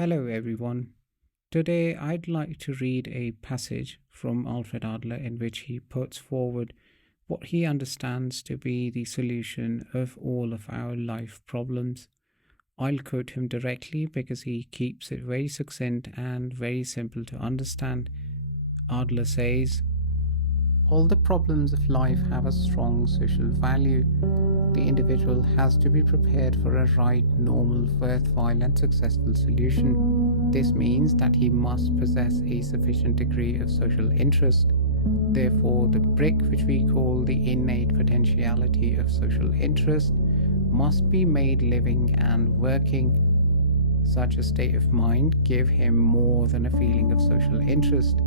Hello everyone. Today I'd like to read a passage from Alfred Adler in which he puts forward what he understands to be the solution of all of our life problems. I'll quote him directly because he keeps it very succinct and very simple to understand. Adler says, all the problems of life have a strong social value. The individual has to be prepared for a right, normal, worthwhile, and successful solution. This means that he must possess a sufficient degree of social interest. Therefore, the brick which we call the innate potentiality of social interest must be made living and working. Such a state of mind gives him more than a feeling of social interest,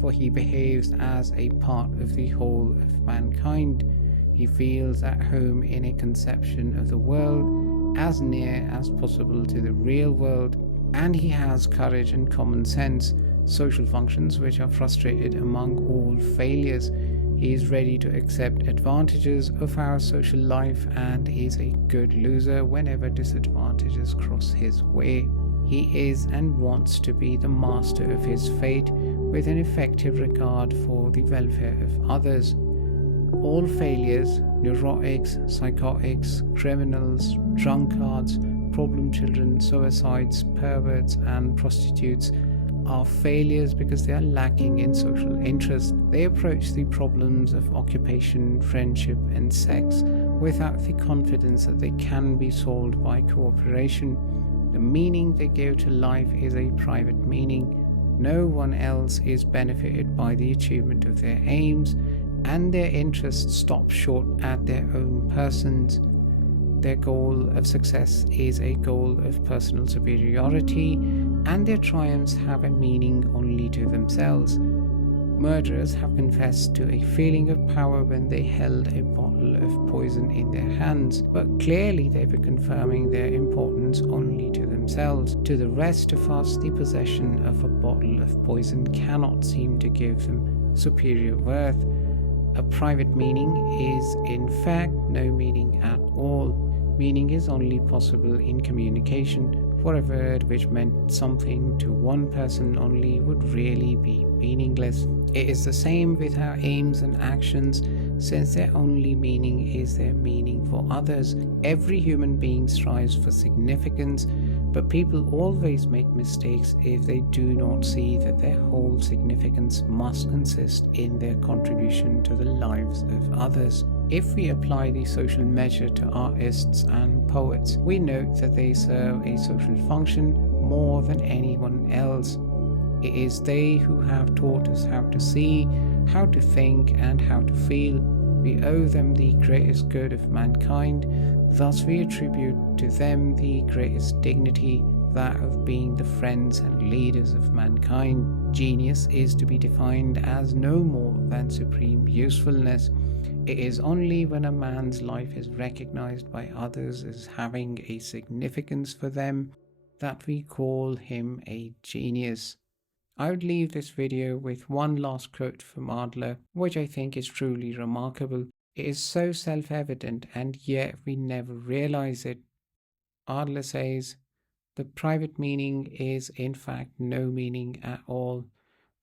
for he behaves as a part of the whole of mankind. He feels at home in a conception of the world as near as possible to the real world, and he has courage and common sense, social functions which are frustrated among all failures. He is ready to accept advantages of our social life and is a good loser whenever disadvantages cross his way. He is and wants to be the master of his fate with an effective regard for the welfare of others. All failures, neurotics, psychotics, criminals, drunkards, problem children, suicides, perverts, and prostitutes are failures because they are lacking in social interest. They approach the problems of occupation, friendship, and sex without the confidence that they can be solved by cooperation. The meaning they give to life is a private meaning. No one else is benefited by the achievement of their aims, and their interests stop short at their own persons. Their goal of success is a goal of personal superiority, and their triumphs have a meaning only to themselves. Murderers have confessed to a feeling of power when they held a bottle of poison in their hands, but clearly they were confirming their importance only to themselves. To the rest of us, the possession of a bottle of poison cannot seem to give them superior worth. A private meaning is, in fact, no meaning at all. Meaning is only possible in communication, for a word which meant something to one person only would really be meaningless. It is the same with our aims and actions, since their only meaning is their meaning for others. Every human being strives for significance, but people always make mistakes if they do not see that their whole significance must consist in their contribution to the lives of others. If we apply the social measure to artists and poets, we note that they serve a social function more than anyone else. It is they who have taught us how to see, how to think, and how to feel. We owe them the greatest good of mankind, thus we attribute to them the greatest dignity, that of being the friends and leaders of mankind. Genius is to be defined as no more than supreme usefulness. It is only when a man's life is recognized by others as having a significance for them that we call him a genius. I would leave this video with one last quote from Adler, which I think is truly remarkable. It is so self-evident, and yet we never realize it. Adler says, the private meaning is in fact no meaning at all.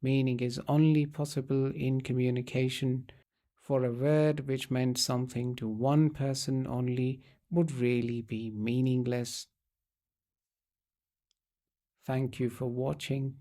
Meaning is only possible in communication, for a word which meant something to one person only would really be meaningless. Thank you for watching.